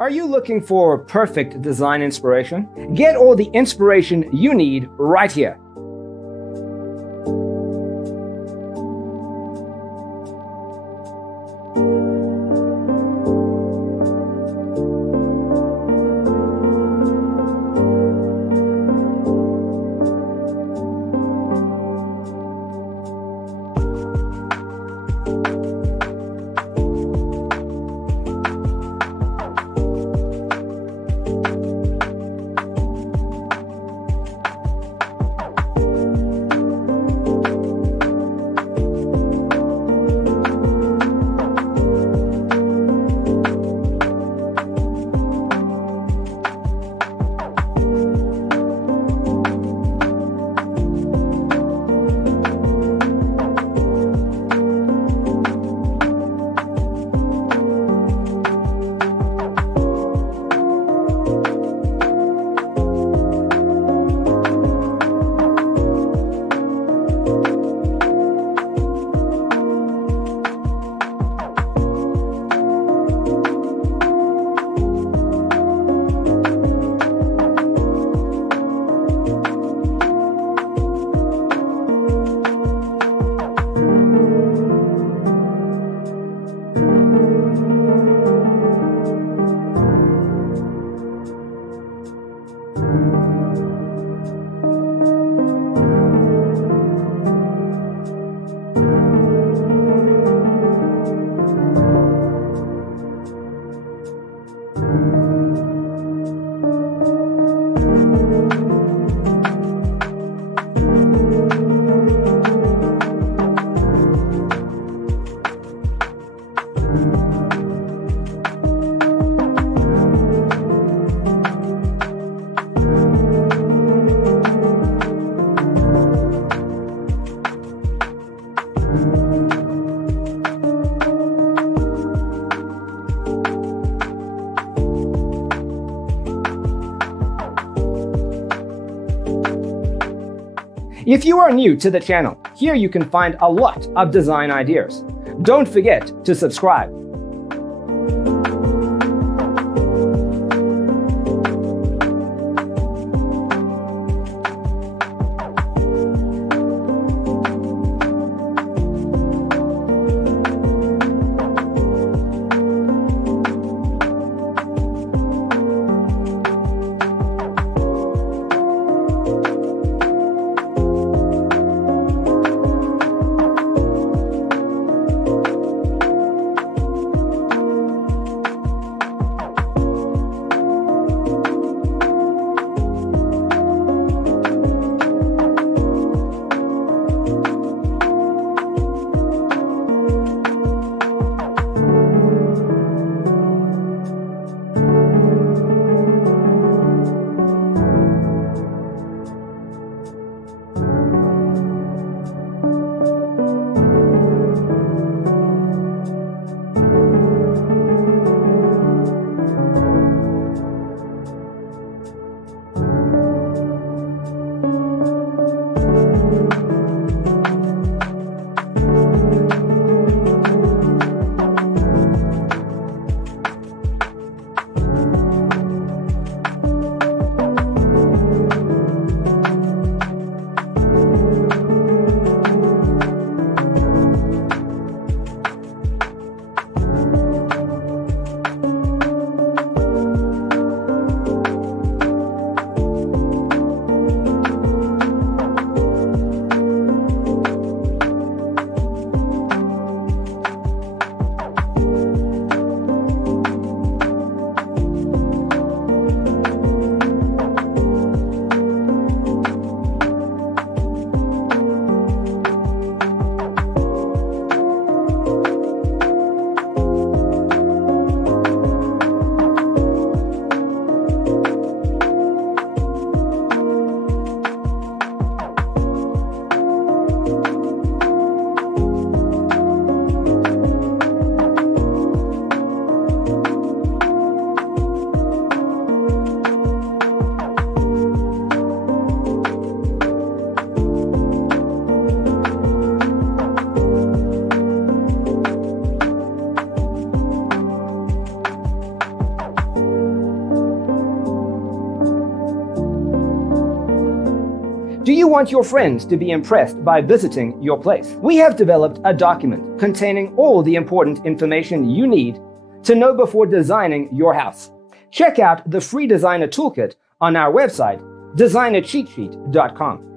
Are you looking for perfect design inspiration? Get all the inspiration you need right here. If you are new to the channel, here you can find a lot of design ideas. Don't forget to subscribe. Do you want your friends to be impressed by visiting your place? We have developed a document containing all the important information you need to know before designing your house. Check out the free designer toolkit on our website, designercheatsheet.com.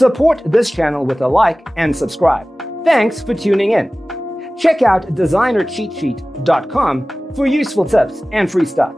Support this channel with a like and subscribe. Thanks for tuning in. Check out designercheatsheet.com for useful tips and free stuff.